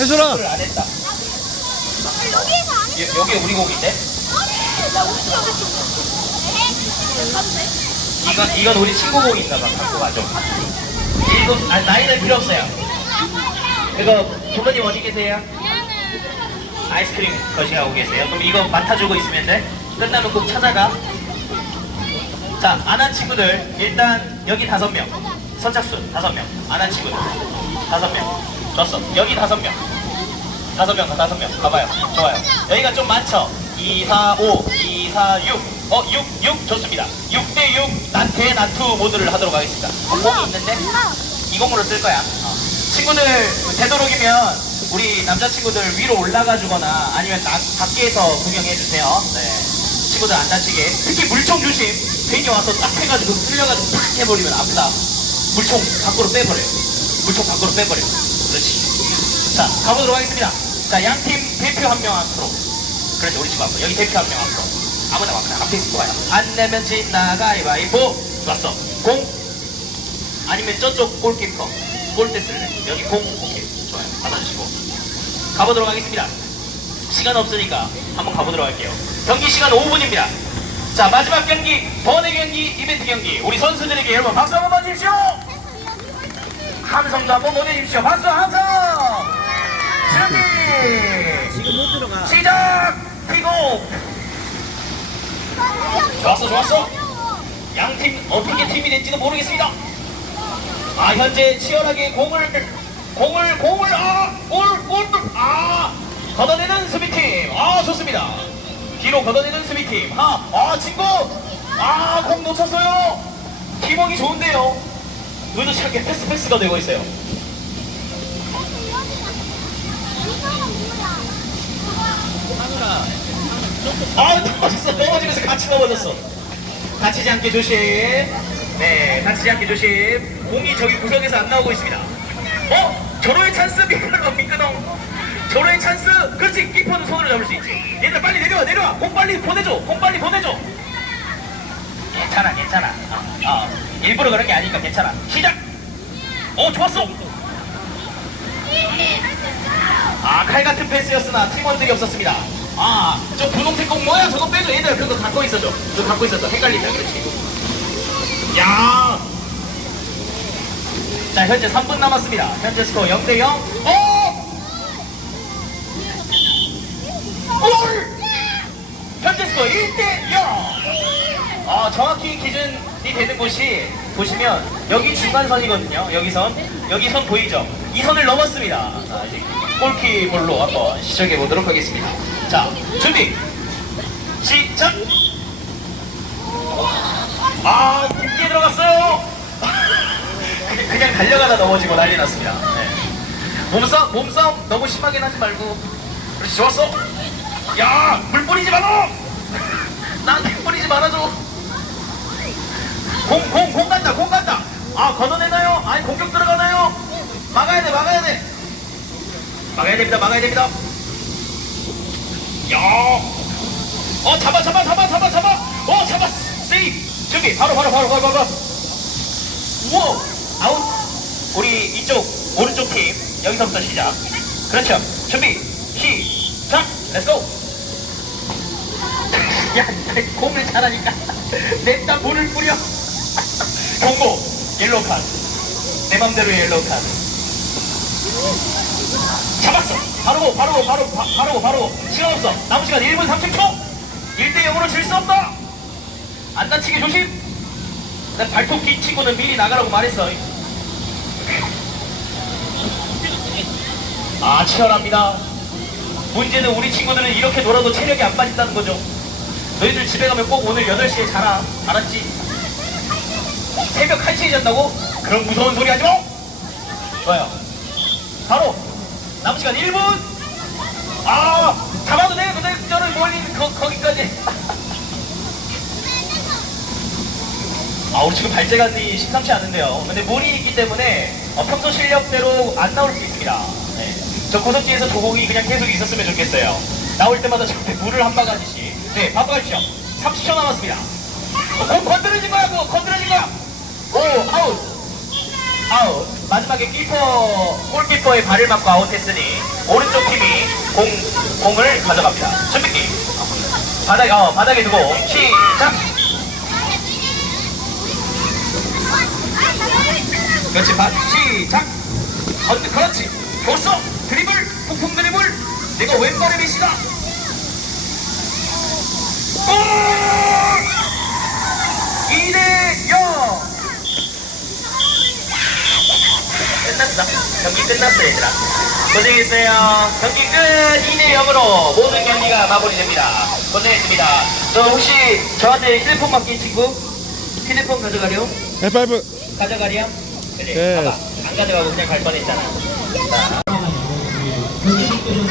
해줘라. 여기 우리 고기인데? 이건 이건 우리 친구 고기인가 봐. 갖고 가죠. 일곱 아 나이는 필요 없어요. 이거 부모님 어디 계세요? 아이스크림 거시하고 계세요. 그럼 이거 맡아주고 있으면 돼. 끝나면 꼭 찾아가. 자, 안 한 친구들 일단 여기 다섯 명. 선착순 다섯 명. 안 한 친구들 다섯 명. 졌어. 여기 다섯 명. 다섯 명, 다섯 명. 가봐요. 좋아요. 여기가 좀 많죠? 2, 4, 5, 2, 4, 6. 어, 6, 6 좋습니다. 6대 6 난태 난투 모드를 하도록 하겠습니다. 어, 공이 있는데? 이공으로 쓸 거야. 어. 친구들 되도록이면 우리 남자친구들 위로 올라가 주거나 아니면 나, 밖에서 구경해 주세요. 네. 친구들 안 다치게. 특히 물총 조심. 괜히 와서 딱 해가지고 쓸려가지고 탁 해버리면 아프다. 물총 밖으로 빼버려요. 물총 밖으로 빼버려요. 그렇지. 자, 가보도록 하겠습니다. 자, 양팀 대표 한 명 앞으로. 그렇지, 우리 친구 앞으로. 여기 대표 한 명 앞으로. 아무나 막 앞에 있을 거야. 안 내면 진나 가위바위보. 좋았어. 공. 아니면 저쪽 골키퍼. 골대 쓸래. 여기 공. 오케이. 가보도록 하겠습니다. 시간 없으니까 한번 가보도록 할게요. 경기 시간 5분입니다. 자, 마지막 경기, 번외 경기, 이벤트 경기. 우리 선수들에게 여러분 박수 한번 보내주십시오. 함성도 한번 보내주십시오. 박수 함성! 준비! 지금 못 들어가. 시작! 피고! 좋았어, 좋았어. 양팀 어떻게 팀이 될지도 모르겠습니다. 아, 현재 치열하게 공을, 공을, 공을, 아, 골, 골, 아, 걷어내는 수비팀. 아, 좋습니다. 뒤로 걷어내는 수비팀. 아, 아, 친구! 아, 공 놓쳤어요. 팀워크 좋은데요. 의도치 않게 패스 패스가 되고 있어요. 아, 넘어졌어. 넘어지면서 같이 넘어졌어. 다치지 않게 조심. 네, 다치지 않게 조심. 공이 저기 구석에서 안 나오고 있습니다. 어? 절호의 찬스 미끄덩 미끄덩. 절호의 찬스. 그렇지. 키퍼는 손으로 잡을 수 있지. 얘들아 빨리 내려와 내려와. 공 빨리 보내줘. 공 빨리 보내줘. 괜찮아 괜찮아. 어, 어. 일부러 그런 게 아니니까 괜찮아. 시작. 어 좋았어. 아, 칼 같은 패스였으나 팀원들이 없었습니다. 아, 저 분홍색 공 뭐야? 저거 빼줘. 얘들 그거 갖고 있어줘. 그거 갖고 있어줘. 헷갈린다. 그렇지. 야! 자, 현재 3분 남았습니다. 현재 스코어 0대 0. 어! 골! 현재 스코어 1대 0. 어, 정확히 기준이 되는 곳이 보시면 여기 중간선이거든요. 여기 선. 여기 선 보이죠? 이 선을 넘었습니다. 자, 이제 골키볼로 한번 시작해 보도록 하겠습니다. 자, 준비. 시작. 아, 깊게 들어갔어요. 그냥- 달려가다 넘어지고 난리 났습니다. 네. 몸싸움, 몸싸움 너무 심하게 하지 말고. 그렇지, 좋았어. 야, 물 뿌리지 마라. 나한테 뿌리지 말아줘. 공, 공, 공 간다, 공 간다. 아, 걷어내나요? 아니, 공격 들어가나요? 막아야 돼, 막아야 돼. 막아야 됩니다, 막아야 됩니다. 야, 어, 잡아, 잡아, 잡아, 잡아, 잡아. 어, 잡았어. 세이브. 준비, 바로, 바로, 바로, 바로, 바로. 우와, 아웃. 우리 이쪽, 오른쪽 팀, 여기서부터 시작. 그렇죠. 준비, 시작. 렛츠고. 야, 공을 잘하니까 냅다 볼을 뿌려. 경고, 옐로우 카드. 내 맘대로 옐로우 카드. 잡았어. 바로, 바로, 바로, 바, 바로, 바로. 시간 없어. 남은 시간 1분 30초. 1대 0으로 질 수 없다. 안 다치게 조심. 내 발톱 끼치고는 미리 나가라고 말했어. 아, 치열합니다. 문제는 우리 친구들은 이렇게 놀아도 체력이 안 빠진다는 거죠. 너희들 집에 가면 꼭 오늘 8시에 자라. 알았지? 새벽 1시에 잔다고? 그런 무서운 소리 하지 마! 좋아요. 바로 남은 시간 1분! 아! 잡아도 돼! 근데 저는 멀리 거, 거기까지. 아, 우리 지금 발재간이 심상치 않은데요. 근데 물이 있기 때문에 어, 평소 실력대로 안 나올 수 있습니다. 네. 저 고석지에서 조공이 그냥 계속 있었으면 좋겠어요. 나올 때마다 저한테 물을 한 바가지씩. 네, 바꿔주십시오. 30초 남았습니다. 어, 공 건드려진 거야, 그거 건드려진 거야. 오, 아웃. 아웃. 마지막에 키퍼, 골키퍼의 발을 맞고 아웃했으니 오른쪽 팀이 공, 공을 가져갑니다. 준비. 바닥, 어, 바닥에 두고 시작. 그렇지, 바, 시작. 건드, 그렇지. 좋았어. 드리블, 폭풍 드리블. 내가 왼발의 메시다. 골! 2대 0. 끝났어. 경기 끝났어, 얘들아. 고생했어요. 경기 끝 2대 0으로 모든 경기가 마무리됩니다. 고생했습니다. 저 혹시 저한테 휴대폰 맡긴 친구? 휴대폰 가져가렴? 해파이브. 가져가렴? 그래, 네. 봐봐. 안 가져가고 그냥 갈 뻔했잖아.